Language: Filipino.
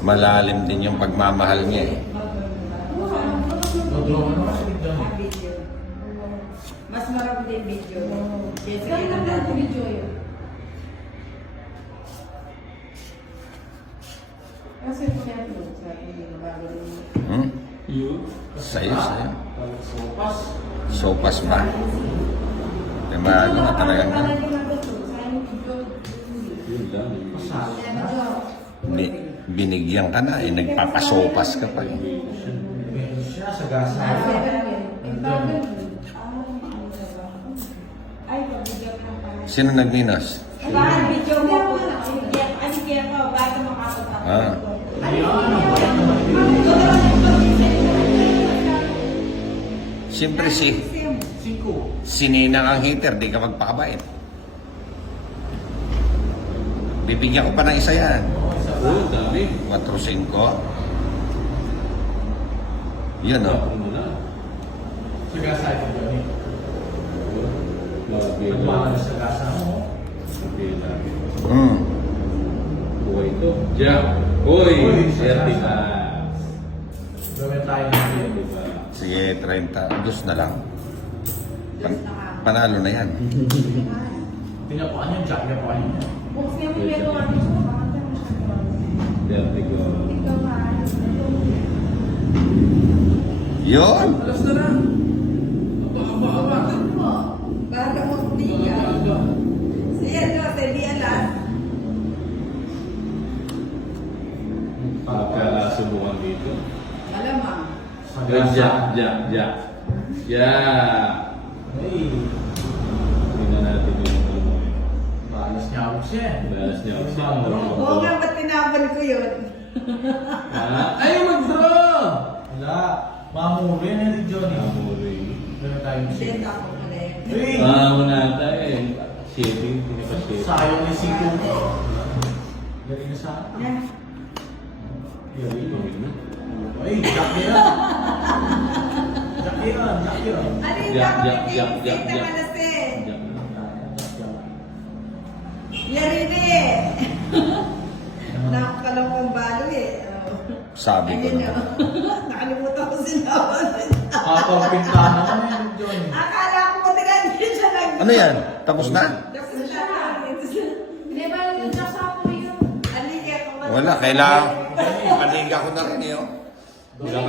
Malalim din yung pagmamahal niya eh. Mas marami din video. Ganda ng video yun. Kasi ito kaya ito sa hindi na bago rin. Sa'yo. Sopas. Sopas ba? Diba, ano ka talaga na? Yun lang. Binigyan ka na eh, nagpapasopas ka pa eh. Siya sa gasa. Sino nagninas? Bakit video mo ko? Ano kaya ko? Bakit makakapagpapalito? Ah. Siyempre si Ninang ang hater, di ka magpakabait. Bibigyan ko pa ng isa yan. Oo, dami. 4-5. Yun o. Sa gasa ito dyan eh. Nagmahal sa gasa mo. Buhay ito. Jack. Hoy! Swerte ka. Gawin tayo ng diba? Sige, 30. Dos na lang. Panalo na yan. Pinapuan yung Jack. Pinapuan yun. Bukas niya mo yung ano mo. Swerte ko. Yun! Alas na lang. Bago mo tiya. Siya no, hindi alas. Pagkasubukan dito. Malamang. Jack. Hey. Tingnan natin yung ano. Balas niya ako siya. Oo nga, ba't tinaban ko yun? Ay, mag-draw! Wala. Mamuli na ni Johnny. Mamuli. Gano'n tayo Send ako na rin. Hey! Muna tayo eh. Shaping. Sayang yung 5 mo. Galing na sa akin. Yan. Ay, Jack yan. Jack yan. Ano yung Jack. Jack. Yarine! Nakakalong kong balo eh. Sabi ko Ayun na. Nakalimutan ko sila. Kapag pintana ka na yun, Johnny. Akala ko mo din siya nag... Ano yan? Tapos na? Tapos na siya. Hindi ba yung nasa ako yun? Alika ko. Wala, kailangan. Paniga ko na rin eh. Oh.